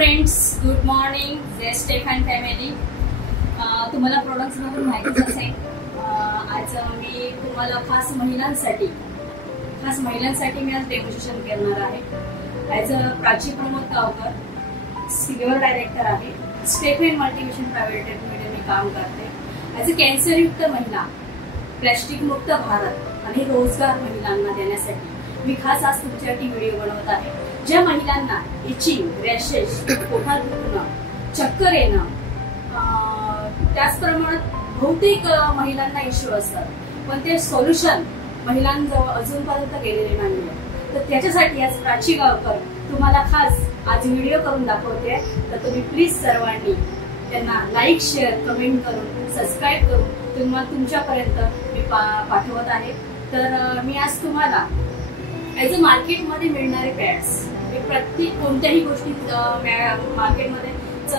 Friends, good morning. जय Stephen family. तुम्हाला प्रोडक्ट्सबद्दल माहितीच असेल. आज मी तुम्हाला खास महिलांसाठी मी आज डेमॉन्स्ट्रेशन करणार आहे. As a Prachi Pramod Gavkar, senior director आहे. स्टेफन मल्टिमिशन प्रायव्हेट लिमिटेडमध्ये मी काम करते. ॲज अ कॅन्सरयुक्त महिला, प्लॅस्टिक मुक्त भारत आणि रोजगार महिलांना देण्यासाठी मी खास आज तुमच्यासाठी व्हिडिओ बनवत आहे. ज्या महिलांना इचिंग, रॅशेस, पोटात दुखणं, चक्कर येणं, त्याचप्रमाणे बहुतेक महिलांना इश्यू असतात, पण ते सोल्युशन महिलांजवळ अजूनपर्यंत गेलेले नाहीये. तर त्याच्यासाठी आज प्राची गावकर तुम्हाला खास आज व्हिडिओ करून दाखवते. तर तुम्ही प्लीज सर्वांनी त्यांना लाईक, शेअर, कमेंट करून, सबस्क्राईब करून तुमच्यापर्यंत मी पाठवत आहे. तर मी आज तुम्हाला ॲज अ मार्केटमध्ये मिळणारे पॅड्स, प्रत्येक कोणत्याही गोष्टी मार्केटमध्ये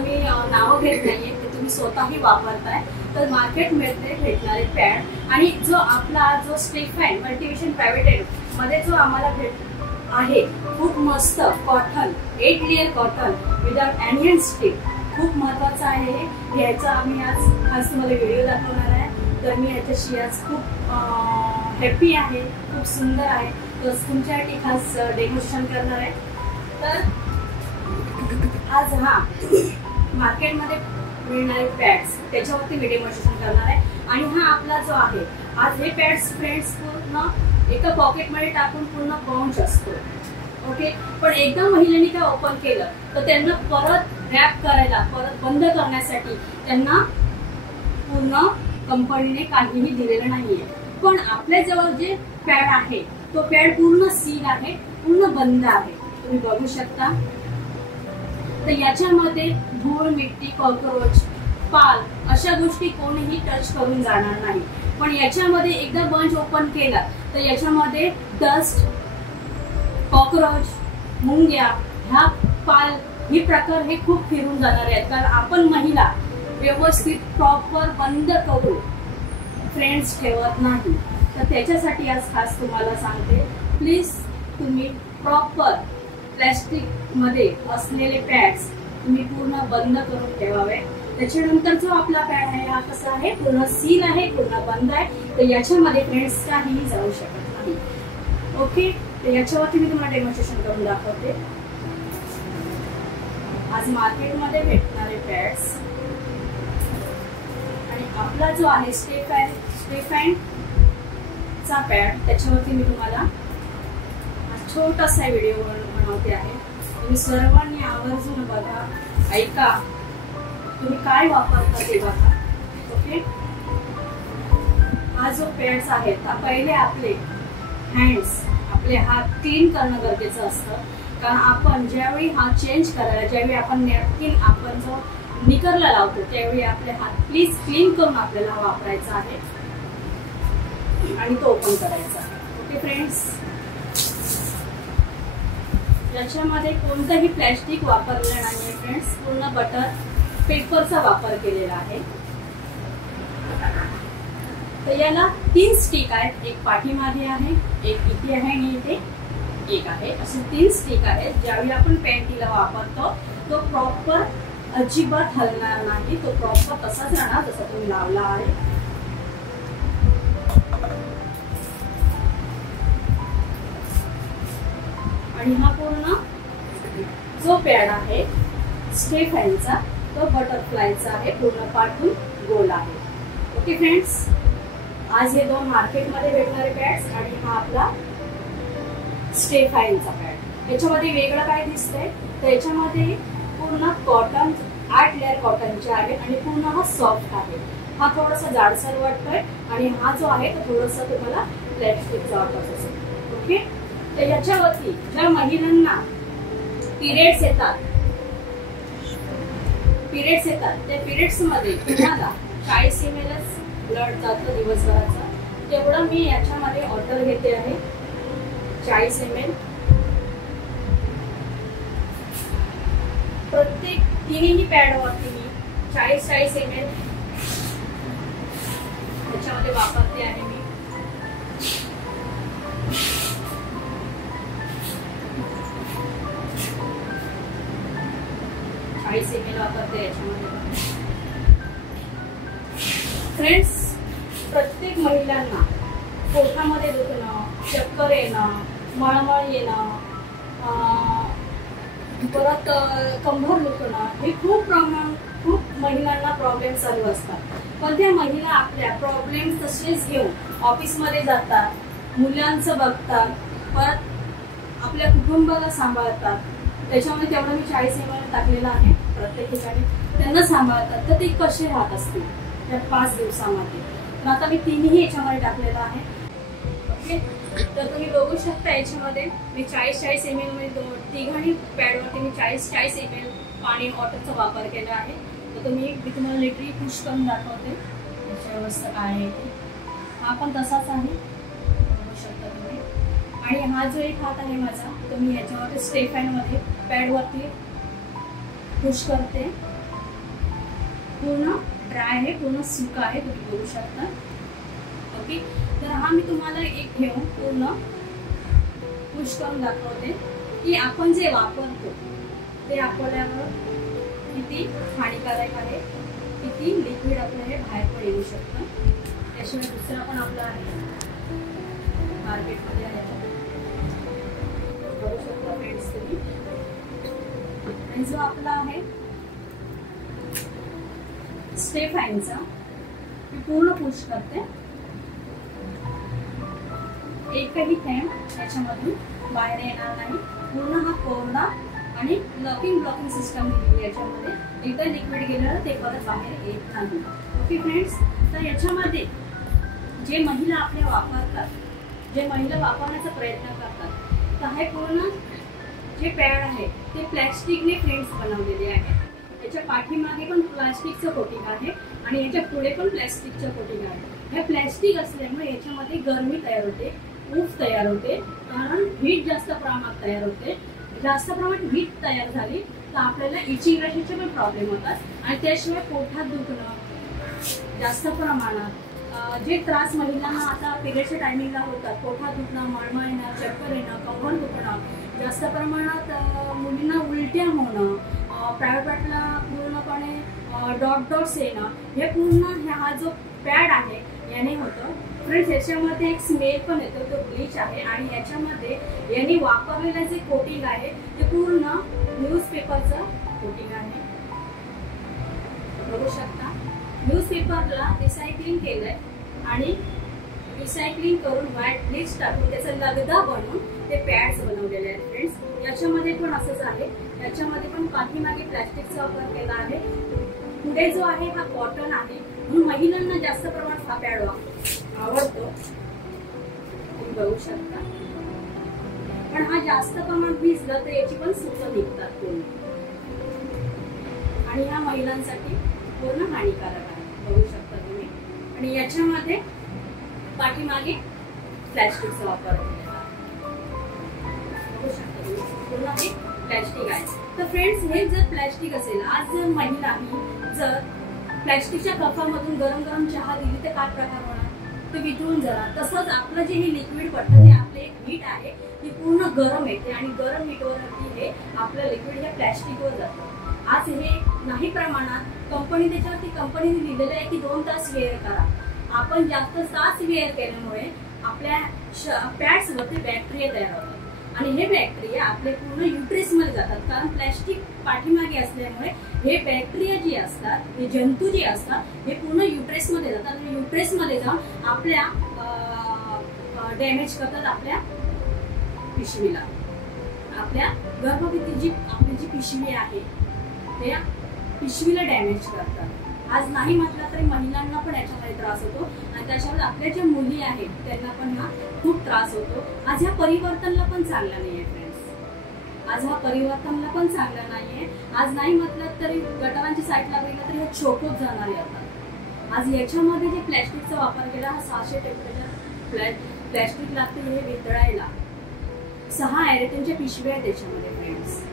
मी नावं घेत नाहीये, ते तुम्ही स्वतःही वापरताय. तर मार्केटमध्ये भेटणारे पॅड आणि जो स्टेफन मल्टिमिशन प्रायव्हेट मध्ये जो आम्हाला भेट आहे, खूप मस्त cotton, 8 layer cotton without any stick, खूप महत्वाचं आहे. ह्याचा आम्ही आज खास तुम्हाला व्हिडिओ दाखवणार आहे. तर मी ह्याच्याशी आज खूप हॅपी आहे, खूप सुंदर आहे. तर तुमच्यासाठी खास डेमॉन्स्ट्रेशन करणार आहे. तर आज मार्केटमध्ये मिळणारे पॅड्स त्याच्यावरती मी डेमॉन्स्ट्रेशन करणार आहे. आणि आपला जो आहे आज हे पॅड्स फ्रेंड्स पूर्ण एका पॉकेटमध्ये टाकून पूर्ण पाऊच असतो. ओके, पण एकदा महिलांनी काय ओपन केलं तर त्यांना परत रॅप करायला, परत बंद करण्यासाठी त्यांना पूर्ण कंपनीने काहीही दिलेलं नाहीये. पण आपल्या जवळ जे पॅड आहे तो पॅड पूर्ण सील आहे, पूर्ण बंद आहे. तुम्ही बघू शकता. तर याच्यामध्ये धूळ, मिट्टी, कॉक्रोच, पाल अशा गोष्टी कोणीही टच करून जाणार नाही. पण याच्यामध्ये एकदा बंच ओपन केला तर याच्यामध्ये डस्ट, कॉक्रोच, मुंग्या, ह्या पाल हे प्रकार हे खूप फिरून जाणार आहेत. कारण आपण महिला व्यवस्थित प्रॉपर बंद करून फ्रेंड्स ठेवत नाही. तर त्याच्यासाठी आज खास तुम्हाला सांगते, प्लीज तुम्ही प्रॉपर प्लॅस्टिक मध्ये असलेले पॅड्स तुम्ही पूर्ण बंद करून ठेवावे. त्याच्यानंतर जो आपला पॅड आहे हा कसा आहे, पूर्ण सील आहे, पूर्ण बंद आहे. तर याच्यामध्ये फ्रेंड्स काहीही जाऊ शकत नाही. ओके, तर याच्यावरती मी तुम्हाला डेमॉन्स्ट्रेशन करून दाखवते. आज मार्केटमध्ये भेटणारे पॅड्स आणि आपला जो आहे स्टेफन चा पॅड, त्याच्यावरती मी तुम्हाला छोटासा व्हिडिओ बनवते आहे. तुम्ही सर्वांनी आवर्जून बघा, ऐका, तुम्ही काय वापरता ते बघा. ओके, हा जो पॅड्स आहे पहिले आपले हँड्स, आपले हात क्लीन करणं गरजेचं असतं. कारण आपण ज्यावेळी हात चेंज करायला, ज्यावेळी आपण नॅपकिन आपण जो निकरला लावतो त्यावेळी आपले हात प्लीज क्लीन करून आपल्याला वापरायचा आहे आणि तो ओपन करायचा. ओके फ्रेंड्स, याच्यामध्ये कोणतंही प्लॅस्टिक वापरलेलं नाहीये फ्रेंड्स, पूर्ण बटर पेपरचा वापर केलेला आहे. तर याला 3 स्टिक आहेत. एक पाठीमागे आहे, एक इथे आहे आणि इथे एक आहे. असे 3 स्टिक आहेत. ज्यावेळी आपण पॅन्टीला वापरतो तो प्रॉपर अजिबात हलणार नाही, तो प्रॉपर तसाच राहणार जसा तुम्ही लावला आहे. आणि हा पूर्ण जो पॅड आहे स्टेफनचा तो बटरफ्लायचा आहे, पूर्ण पाठून गोल आहे. ओके फ्रेंड्स, आज हे 2 मार्केटमध्ये भेटणारे पॅड्स आणि हा आपला स्टेफनचा पॅड. याच्यामध्ये वेगळं काय दिसतंय तर याच्यामध्ये पूर्ण कॉटन, 8 लेअर कॉटनचे आहे आणि पूर्ण हा सॉफ्ट आहे. हा थोडासा जाडसर वाटतोय आणि हा जो आहे तो थोडासा तुम्हाला प्लॅस्टिकचा वाटत असेल. ओके, तर याच्यावरती ज्या महिलांना पिरियड्स येतात त्या पिरियड्स मध्ये तुम्हाला 40 ml ब्लड जातं दिवसभराचा, तेवढं मी याच्यामध्ये ऑर्डर घेते आहे. 40 ml प्रत्येक तिन्ही पॅडवरती मी 40 ml याच्यामध्ये वापरते आहे मी. करते याच्यामध्ये. फ्रेंड्स, प्रत्येक महिलांना पोटामध्ये दुखणं, चक्कर येणं, मळमळ येणं, परत कंबर दुखणं, हे खूप महिलांना प्रॉब्लेम चालू असतात. पण त्या महिला आपल्या प्रॉब्लेम तसेच घेऊन ऑफिसमध्ये जातात, मुलांचं बघतात, परत आपल्या कुटुंबाला सांभाळतात. त्याच्यामुळे तेवढं मी 40 ml टाकलेलं आहे प्रत्येक ठिकाणी. त्यांना सांभाळतात. तर ते कसे राहत असतील त्या 5 दिवसामध्ये. तर आता मी तिन्ही याच्यामध्ये टाकलेलं आहे. ओके, तर तुम्ही बघू शकता याच्यामध्ये मी 40 ml मध्ये तिघांनी पॅडवरती मी 40 ml पाणी वॉटरचा वापर केला आहे. तर मी तुम्हाला लिटरली पुश करून दाखवते याची अवस्था काय आहे ते. हा पण तसाच आहे, बघू शकता तुम्ही. आणि हा जो एक हात आहे माझा, तो मी याच्यावरती स्टेफॅनमध्ये पॅडवरती पुश करते. पूर्ण ड्राय आहे, पूर्ण सुका आहे, तुम्ही बघू शकता. ओके, तर हा मी तुम्हाला एक घेऊन पूर्ण पुश करून दाखवते की आपण जे वापरतो ते आपल्यावर किती हानिकारक आहे, किती लिक्विड आपलं हे बाहेर पण येऊ शकतं. त्याशिवाय दुसरा पण आपला आहे मार्केटमध्ये आहे, बघू शकता फ्रेंड्स तुम्ही. आणि जो आपला आहे स्टेफाइनचा, मी पूर्ण पुश करते. एकही थेंब याच्यामधून बाहेर येणार नाही. पूर्ण हा कोरडा आणि ब्लॉकिंग सिस्टम दिली याच्यामध्ये. एकदा लिक्विड गेलं ते परत बाहेर येत नाही. ओके फ्रेंड्स, तर याच्यामध्ये जे महिला आपल्या वापरतात, जे महिला वापरण्याचा प्रयत्न करतात, तर हे पूर्ण जे पॅड आहे ते प्लॅस्टिकने फ्रेंड्स बनवलेले आहे. याच्या पाठीमागे पण प्लास्टिकचं कोटिंग आहे आणि याच्या पुढे पण प्लॅस्टिकचं कोटिंग आहे. हे प्लॅस्टिक असल्यामुळे याच्यामध्ये गरमी तयार होते, ऊफ तयार होते, कारण हीट जास्त प्रमाणात तयार होते. जास्त प्रमाणात हीट तयार झाली तर आपल्याला इचिंग रॅशेसचे पण प्रॉब्लेम होतात. आणि त्याशिवाय पोटात दुखणं जास्त प्रमाणात, जे त्रास महिलांना आता पिरियडच्या टायमिंगला होतात, पोटात दुखणं, मळमळ येणं, चक्कर येणं, कंबर दुखणं, जास्त प्रमाणात मुलींना उलट्या होणं, प्रायव्हेटला पूर्णपणे डॉट्स येणं, हे पूर्ण हा जो पॅड आहे याने होतं. फ्रेंड्स, याच्यामध्ये एक स्मेल पण येतो, तो ब्लीच आहे. आणि याच्यामध्ये यांनी वापरलेलं जे कोटिंग आहे ते पूर्ण न्यूजपेपरचं कोटिंग आहे, बघू शकता. न्यूजपेपरला रिसायकलिंग केलंय आणि रिसायकलिंग करून व्हाईट ब्लीच टाकून त्याचा लगदा बनवून ते पॅड्स बनवलेले आहेत. फ्रेंड्स, याच्यामध्ये पण असंच आहे. याच्यामध्ये पण पाठीमागे प्लॅस्टिकचा वापर केला आहे. पुढे जो आहे हा कॉटन आहे, म्हणून महिलांना जास्त प्रमाणात हा पॅड आवडतो, तुम्ही बघू शकता. पण हा जास्त प्रमाणात भिजलं तर याची पण सुतं निघतात पूर्ण, आणि ह्या महिलांसाठी पूर्ण हानिकारक आहे, बघू शकता तुम्ही. आणि याच्यामध्ये पाठीमागे प्लॅस्टिकचा वापर केलेला आहे, बघू शकता तुम्ही. पूर्ण हे प्लॅस्टिक आहे. तर फ्रेंड्स, हे जर प्लॅस्टिक असेल, आज जर महिलांनी जर प्लॅस्टिकच्या कपामधून गरम गरम चहा दिली तर काय प्रकार होणार, ते वितळून जाणार. तसंच आपलं जे हे लिक्विड पडतं ते आपले हीट आहे ती पूर्ण गरम येते आणि गरम हीटवरती हे आपलं लिक्विड हे प्लॅस्टिकवर जातं. आज हे नाही प्रमाणात कंपनी कंपनीने लिहिलेलं आहे की 2 तास वेअर करा. आपण जास्त तास वेअर केल्यामुळे आपल्या पॅड्सवरती बॅक्टेरिया तयार होतात आणि हे बॅक्टेरिया आपले पूर्ण युट्रेसमध्ये जातात. कारण प्लॅस्टिक पाठीमागे असल्यामुळे हे बॅक्टेरिया जे असतात, हे जंतू जे असतात, हे पूर्ण युट्रेसमध्ये जातात आणि युट्रेसमध्ये जाऊन आपल्या डॅमेज करतात आपल्या पिशवीला. आपल्या गर्भवती जी आपली जी पिशवी आहे त्या पिशवीला डॅमेज करतात. आज नाही म्हटलं तरी महिलांना पण याच्यामध्ये त्रास होतो आणि त्याच्यावर आपल्या ज्या मुली आहेत त्यांना पण हा खूप त्रास होतो. आज ह्या परिवर्तनला पण चांगला नाहीये फ्रेंड्स, आज हा परिवर्तनला पण चांगला नाहीये. आज नाही म्हटलं तरी गटारांची साईडला बघितलं तरी हे चोकत जाणारे होतात. आज याच्यामध्ये जे प्लॅस्टिकचा वापर केला, हा 600 टेम्परेचर प्लॅस्टिक लागते हे वितळायला. 6 एरेटिनच्या पिशव्या आहेत त्याच्यामध्ये फ्रेंड्स.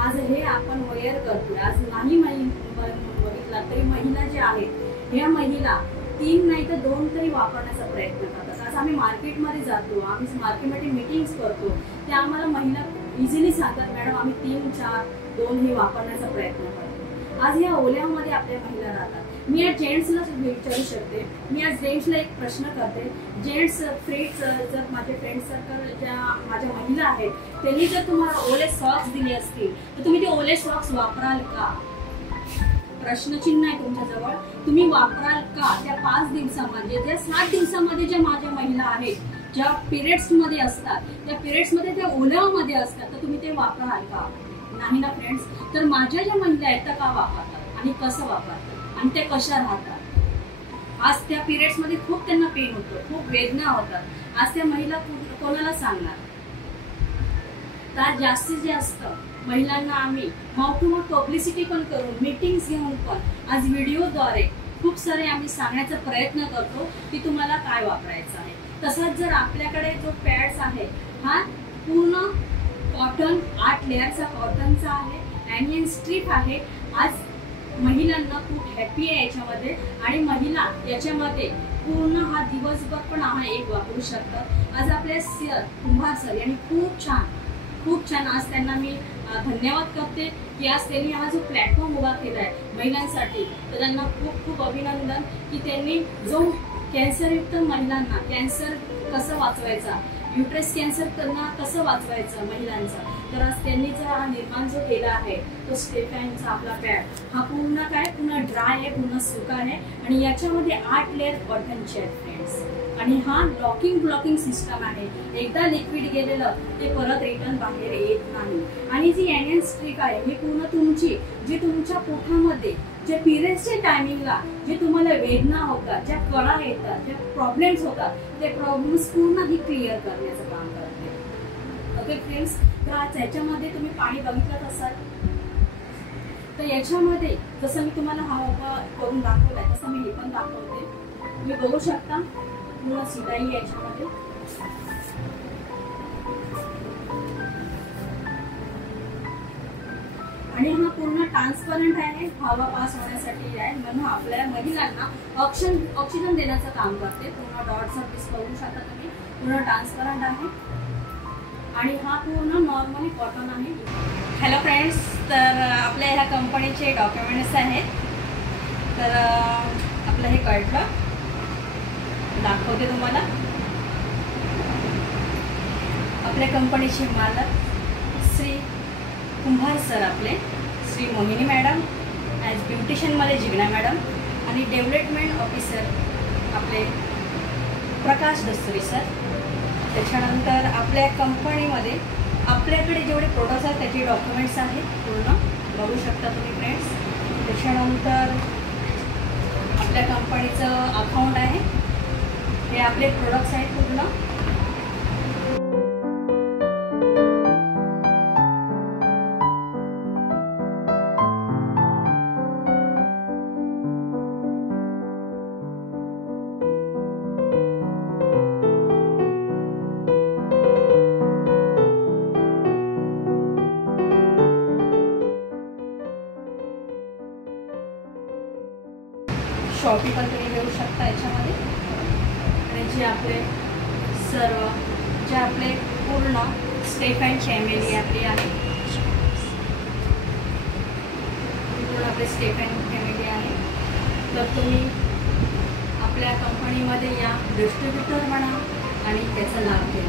आज हे आपण वेअर करतोय. आज नाही बघितला तरी महिला ज्या आहेत ह्या महिला 3 नाही तर 2 तरी वापरण्याचा प्रयत्न करतात. आज आम्ही मार्केटमध्ये जातो, आम्ही मार्केटमध्ये मीटिंग्स करतो, त्या आम्हाला महिला इझिली सांगतात, मॅडम आम्ही 3, 4, 2 हे वापरण्याचा प्रयत्न करतो. आज या ओल्यामध्ये आपल्या महिला राहतात। मी आज जेंट्सला विचारू शकते, मी आज जेंट्सला एक प्रश्न करते, जेंट्स फ्रेंड्स जर माझे फ्रेंड सर्कल ज्या माझ्या महिला आहेत त्यांनी जर तुम्हाला ओले सॉक्स दिले असतील तर तुम्ही ते ओले सॉक्स वापराल का? प्रश्नचिन्ह आहे तुमच्याजवळ, तुम्ही वापराल का? त्या 5 दिवसामध्ये, त्या 7 दिवसामध्ये ज्या माझ्या महिला आहेत ज्या पिरियड्स मध्ये असतात, त्या पिरियड्स मध्ये त्या ओल्यामध्ये असतात, तर तुम्ही ते वापराल का? नाही ना फ्रेंड्स। तर माझ्या ज्या महिला आहेत त्या का वापरतात आणि कसं वापरतात आणि त्या कशा राहतात? आज त्या पिरियड्स मध्ये खूप त्यांना पेन होतं, खूप वेदना होतात, आज त्या महिला कोणाला सांगणार? तर जास्तीत जास्त महिलांना आम्ही माउथ टू माउथ पब्लिसिटी पण करून, मीटिंग्स घेऊन पण आज व्हिडिओद्वारे खूप सारे आम्ही सांगण्याचा प्रयत्न करतो की तुम्हाला काय वापरायचं आहे। तसंच जर आपल्याकडे जो पॅड्स आहे हा पूर्ण कॉटन 8 लेअरचा कॉटनचा आहे, ॲनियन स्ट्रिप आहे। आज महिलांना खूप हॅपी आहे याच्यामध्ये आणि महिला याच्यामध्ये पूर्ण हा दिवसभर पण एक वापरू शकतात। आज आपले सर कुंभार सर यांनी खूप छान आज त्यांना मी धन्यवाद करते की आज त्यांनी हा जो प्लॅटफॉर्म उभा केला आहे महिलांसाठी, तर त्यांना खूप खूप अभिनंदन की त्यांनी जो कॅन्सरयुक्त महिलांना कॅन्सर कसं वाचवायचा, युट्रस कॅन्सर त्यांना कसं वाचवायचं महिलांचा, तर आज त्यांनी जो हा निर्माण जो केला आहे तो स्टेफॅनचा आपला पॅड हा पूर्ण ड्राय आहे, पूर्ण सुका आहे आणि याच्यामध्ये 8 लेअर कॉटनचे आहेत फ्रेंड्स आणि हा ब्लॉकिंग सिस्टम आहे। एकदा लिक्विड गेलेलं ते परत रिटर्न बाहेर येत नाही आणि जी ॲनियन स्ट्रिक आहे ही पूर्ण तुमची जी तुमच्या पोटामध्ये जे पिरियड्सच्या टायमिंगला जे तुम्हाला वेदना होतात, ज्या कळा येतात, जे प्रॉब्लेम्स होतात, ते प्रॉब्लेम्स पूर्ण ही क्लिअर करण्याचं काम करते। ओके फ्रेंड्स, तर आज याच्यामध्ये तुम्ही पाणी बघितलं असाल, तर याच्यामध्ये जसं मी तुम्हाला हा उपाय करून दाखवलाय तसं मी हे पण दाखवते। तुम्ही बघू शकता पूर्ण सिलाई याच्यामध्ये आणि हा पूर्ण ट्रान्सपरंट आहे, हवा पास होण्यासाठी आहे, म्हणून आपल्या महिलांना ऑक्सिजन देण्याचं काम करते। पूर्ण डॉट सर्विस बघू शकता तुम्ही, पूर्ण ट्रान्सपरंट आहे आणि हा पूर्ण नॉर्मली कॉटन आहे। हॅलो फ्रेंड्स, तर आपल्या ह्या कंपनीचे डॉक्युमेंट्स आहेत, तर आपलं हे कळलं दाखवते तुम्हाला। आपल्या कंपनीचे मालक श्री कुंभार सर, आपले श्री मोहिनी मॅडम, ॲज ब्युटिशियनमध्ये जिग्ना मॅडम आणि डेव्हलपमेंट ऑफिसर आपले प्रकाश दस्तुरी सर। त्याच्यानंतर आपल्या कंपनीमध्ये आपल्याकडे जेवढे प्रोडक्ट्स आहेत त्याचे डॉक्युमेंट्स आहेत पूर्ण बघू शकता तुम्ही फ्रेंड्स। त्याच्यानंतर आपल्या कंपनीचं अकाउंट आहे, हे आपले प्रोडक्ट्स आहेत पूर्ण। शॉपी पण तुम्ही घेऊ शकता याच्यामध्ये आणि जे आपले सर्व जे आपले पूर्ण स्टेफॅन फॅमिली आपली आहे, पूर्ण आपले स्टेफॅन फॅमिली आहे, तर तुम्ही आपल्या कंपनीमध्ये या डिस्ट्रीब्युटर म्हणा आणि त्याचा लाभ घ्या।